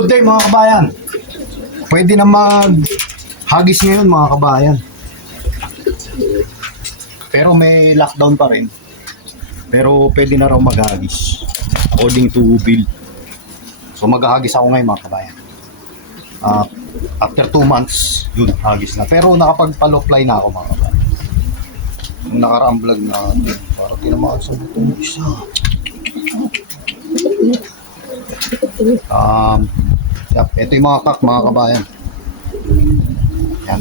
Good day mga kabayan. Pwede na mag-hagis ngayon mga kabayan. Pero may lockdown pa rin. Pero pwede na raw mag-hagis according to bill. So mag-hagis ako ngayon mga kabayan. After 2 months, yun, hagis na. Pero nakapag-palofly na ako mga kabayan. Yung nakaraang vlog natin, para tinamaan sa butong isa. Ito yung mga kak mga kabayan. Yan.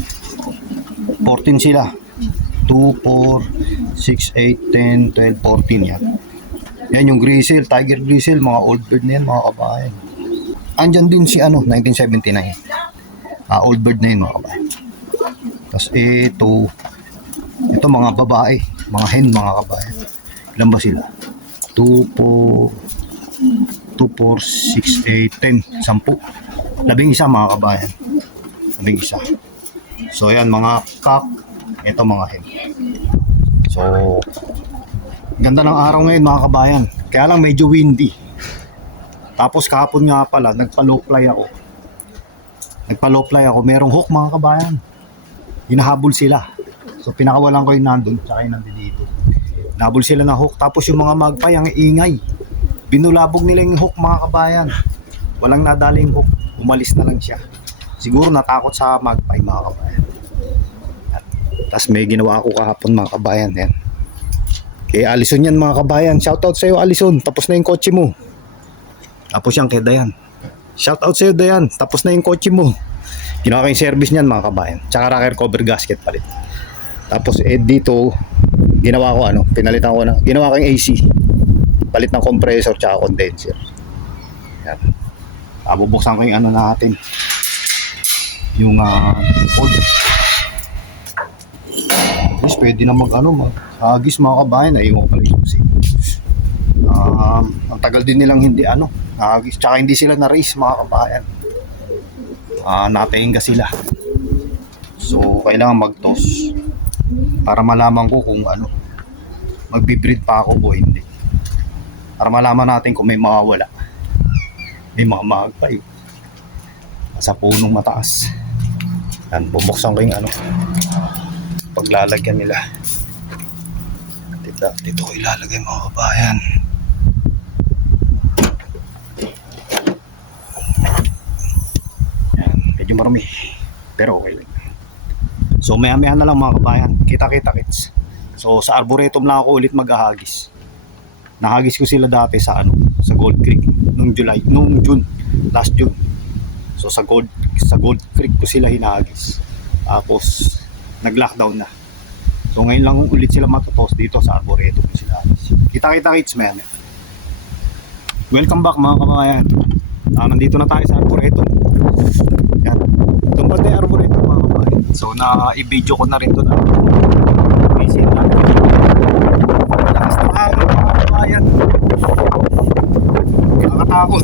14 sila. 2, 4, 6, 8, 10, 12, 14 yan. Yan yung grizzle, tiger grizzle, mga old bird na yan mga kabayan. Andyan din si 1979. Old bird na yun mga kabayan. Tapos ito mga babae, mga hen mga kabayan. Ilan ba sila? 2, 4, 6, 8, 10, 10. 11 mga kabayan. 11. So yan mga kak, ito mga hen. So ganda ng araw ngayon mga kabayan. Kaya lang medyo windy. Tapos kahapon nga pala nagpa-low fly ako. Merong hook mga kabayan. Hinahabol sila. So pinakawalan ko yung nandun, tsaka yung nandun dito. Nahabol sila na hook. Tapos yung mga magpay ang ingay. Binulabog nila yung hook mga kabayan. Walang nadaling hook. Umalis na lang siya. Siguro natakot sa magpay mga kabayan. Tapos may ginawa ako kahapon mga kabayan. Yan. Kay Alison yan mga kabayan. Shoutout sa'yo Alison. Tapos na yung kotse mo. Tapos yan kay Dayan. Shoutout sa'yo Dayan. Tapos na yung kotse mo. Ginawa ko yung service niyan mga kabayan. Tsaka rocker cover gasket palit. Tapos dito ginawa ko pinalitan ko ginawa ko yung AC. Palit ng compressor tsaka condenser. Yan. Bubuksan ko yung natin. Yung cord. Yes, pwede na mag-hagis mga kabayan. Naiwan ko pala yung kasi. Ang tagal din nilang hindi hagis. Tsaka hindi sila na-raise mga kabayan. Natainga sila. So kailangan mag-toss para malaman ko kung magbe-breed pa ako o hindi. Para malaman natin kung may mawawala. May mga magpay sa punong mataas. Yan, bubuksan ko yung paglalagyan nila. Dito ko ilalagay mga kabayan. Yan, medyo marami pero okay lang. So maya na lang mga kabayan. Kita kits. So sa Arboretum lang ako ulit maghahagis. Nahagis ko sila dati sa sa Gold Creek nung June, last June. So sa Gold Creek ko sila hinahagis. Tapos nag-lockdown na. So ngayon lang ulit sila matutos dito sa Arboretum sila. Kita kits man. Welcome back mga kabayan. Nandito na tayo sa Arboretum. Yan. Tumpat na yung Arboretum mga kabayan. So i-video ko na rin to visit natin. Lakas ng hangin mga kabayan. Nakakatakot.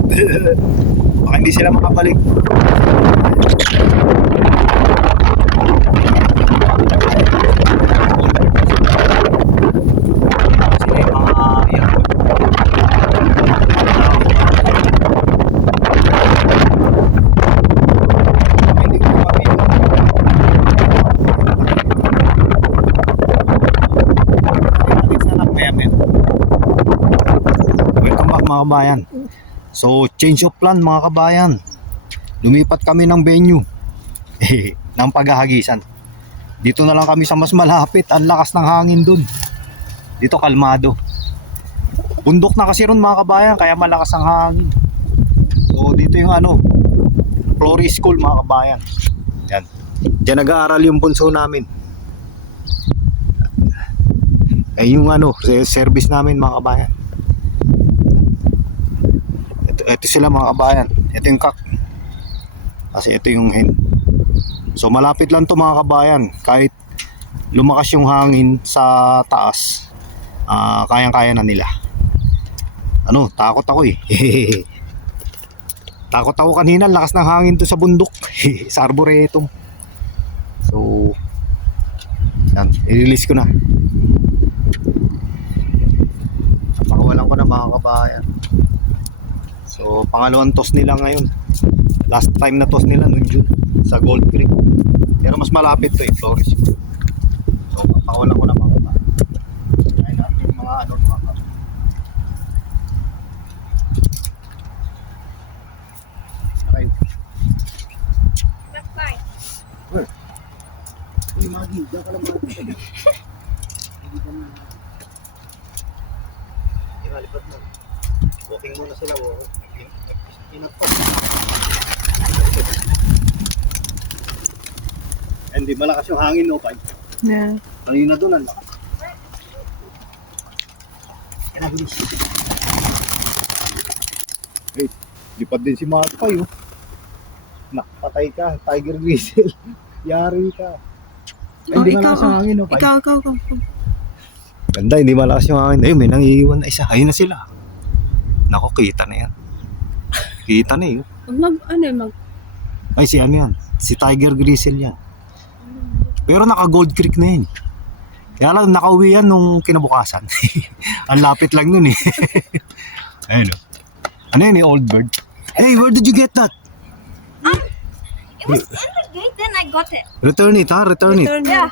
Baka hindi sila makabalik. Welcome back mga kabayan. So change of plan mga kabayan. Lumipat kami ng venue ng paghahagisan. Dito na lang kami sa mas malapit. Ang lakas ng hangin dun. Dito kalmado. Bundok na kasi ron mga kabayan, kaya malakas ang hangin. So dito yung Flory School mga kabayan. Yan. Diyan nag-aaral yung bunso namin. Yung service namin mga kabayan. Ito sila mga kabayan. Ito yung kak. Kasi ito yung hen. So malapit lang to mga kabayan. Kahit lumakas yung hangin sa taas, kayang-kaya na nila. Takot ako eh. Takot ako kanina. Lakas ng hangin to sa bundok. Sa Arboretum. So yan. I-release ko na. Pakawalan ko na mga kabayan. So pangalawang toss nila ngayon. Last time na toss nila noong June sa Gold Creek. Pero mas malapit to Flores. So, pakawalan ko na mga kapatid. Kaya natin yung mga mga kapatid. Okay. That's fine. Where? Uy, Maggie, diyan ka lang Maggie. Lipat mo. Walking muna sila. Pinat pa. Hindi malakas yung hangin, no, Pai? Yeah. Kanina doon, ang lakas. Kaya bilis. Hey, lipad din si Mark Pai, oh. Nakapatay ka, Tiger Grizzle. Yari ka. Ay, hindi malakas yung hangin, no, Pai? Ikaw. Ganda, hindi malakas yung hangin. Ayun, may nangiiwan na isa. Ayun na sila. Naku, kita na yan. Kita na yun. Ay, si ano yan? Si Tiger Grizzle yan. Pero naka-Gold Creek na yun. Kaya lang, nakauwi yan nung kinabukasan. Ang lapit lang nun eh. Ayun o. Ano yun eh, old bird? Hey, where did you get that? It was in the gate, then I got it. Return it, ha? Return it. Yeah.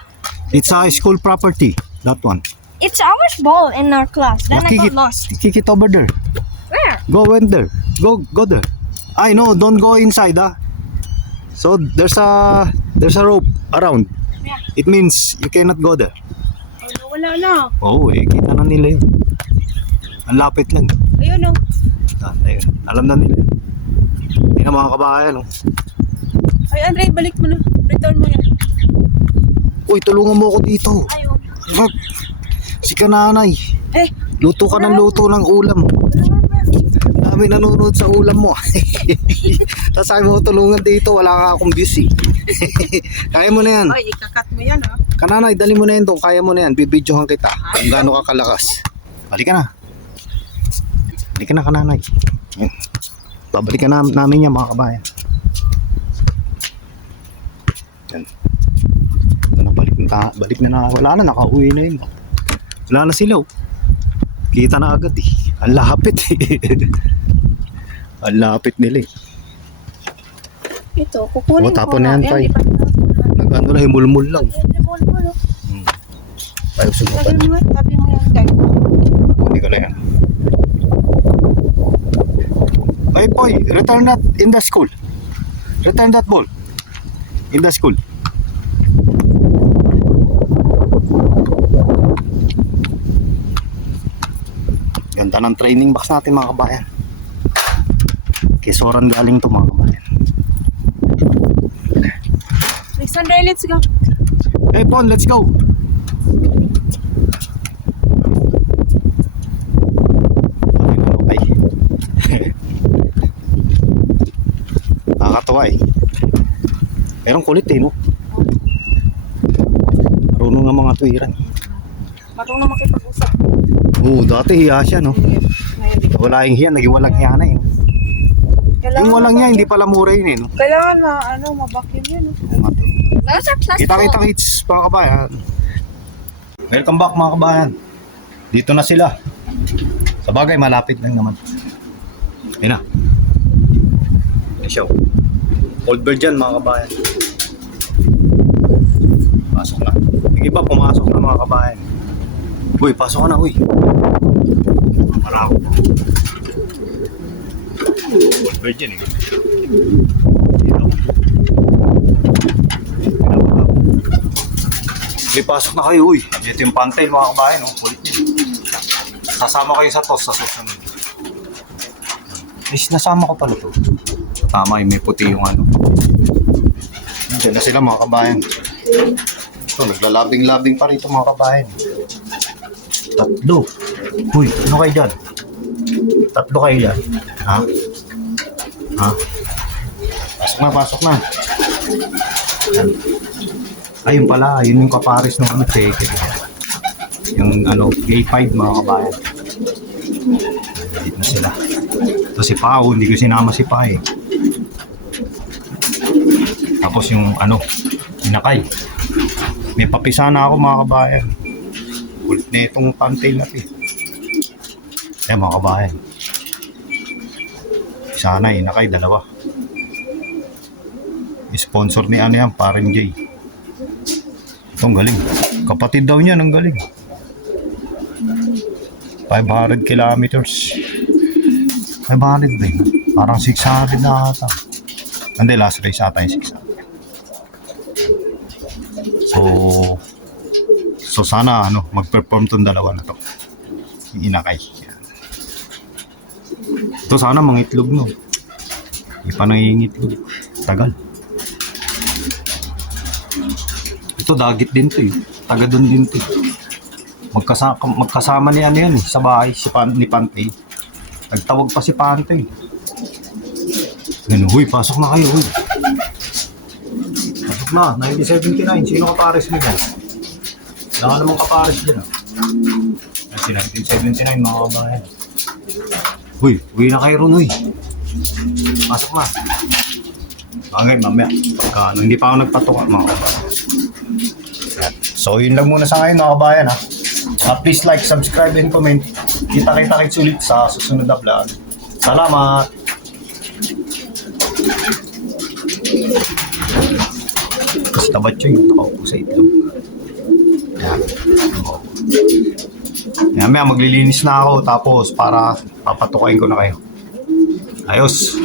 It's a school property. That one. It's our ball in our class. Then I Kick got lost. Kick it over there. Where? Go in there. Go there. I know, don't go inside, ha? So there's a rope around. Yeah. It means you cannot go there. Wala na. Oo, kita na nila yun. Ang lapit lang. Ayun o. Ayun, alam na nila. Hindi na mga kabayan, no? Ay, Andre, balik mo na. Return mo yan. Uy, tulungan mo ako dito. Ayun. Wag. Si kananay. Eh. Luto ka ng luto ng ulam. Dami nanonood sa ulam mo. Tapos sabi mo tulungan dito, wala ka akong views eh. Kaya mo na yan. Ay, ikakat mo yan ha. Kananay, dali mo na yan doon. Kaya mo na yan. Bibidyohan kita. Kung gaano ka kalakas. Balik ka na. Balik ka na, kananay. Babalikan namin yan, mga kabayan. Yan. Ito na, balik na. Wala na, nakauwi na yun. Wala na sila. Oh. Kita na agad eh. Ang lapit eh. Ang lapit nila eh. Ito, kukunin ko tapon na yan, Pai. Nag-ano na, himulmul lang. Ayaw subukan. Tabi mo yan, guys. Kunin ko na yan. Ay, boy, return that in the school. Return that ball. In the school. Ganda ng training box natin, mga kabayan. Kisoran galing to, mga kabayan. Alexander, let's go. Hey, Pon, let's go. Ay. Nakakatawa eh. Pero ang kulit eh, no? Marunong ng mga tuwiran. Marunong makipag-usap. Oo, dati hiya siya, no? Wala yung hiya, naging walang hiya na eh. Yung walang hiya, hindi pala mura yun eh, no? Kailangan ma-vacuum yun. Nasa class Kita hits, mga kabayan. Welcome back, mga kabayan. Dito na sila. Sa bagay, malapit lang naman. Ayun na. Ayun siya. Old bird dyan, mga kabayan. Pasok na. Yung iba, pumasok na, mga kabayan. Uy, pasok ka na, uy. Marako. Old bird dyan, eh. Dito. Uy, pasok na kayo, uy. Ito yung pantay, mga kabayan, no? Kulit niya. Sasama kayo sa toss, sa susunod. Nasama ko pala to. Tama, may puti yung ano. Diyan na sila, mga kabayan. Ito, naglalabing-labing pa rito, mga kabayan. Tatlo. Uy, ano kayo dyan? Tatlo kayo dyan. Ha? Ha? Pasok na. Yan. Ayun pala, yun yung kapares ng ano, ticket. Yung ano, K5, mga kabayan. Dito na sila. Ito si Pao, hindi ko sinama si Pa eh. Tapos yung ano, Inakay. May papisa na ako, mga kabayan. Ulit na itong pantail natin. Ayan, mga kabayan. Sana Inakay, dalawa. Sponsor ni ano yan, Parin J. Itong galing. Kapatid daw niya, ang galing. 500 kilometers. 500 ba yun? Parang 600 na ata. Hindi, last race ata yung 600. So sana ano, mag-perform tong dalawa na to. Yung Inakay. Yan. Ito sana mangitlog no. Hindi pa nangingitlog. Tagal. Ito dagit din to eh. Taga doon din to. Magkasama ni ano yan eh, sa bahay ni Pantay. Nagtawag pa si Pantay. Ganun, huy, pasok na kayo, huy. Pasok na, 1979. Sino kapares mo dyan? Wala ka namang kapares dyan ah. Kasi 1979 mga kabayan. Huy, uwi na kayo ron, huy. Pasok na. Bagay, mamaya. Pagka hindi pa ako nagpatuka mga kabayan. So yun lang muna sa ngayon mga kabayan ha. Please like, subscribe, and comment. Kita-kita-kits ulit sa susunod na vlog. Salamat! Basta ba ito yung nakaupo sa itlog? Yan. Yan, maglilinis na ako tapos para papatukain ko na kayo. Ayos!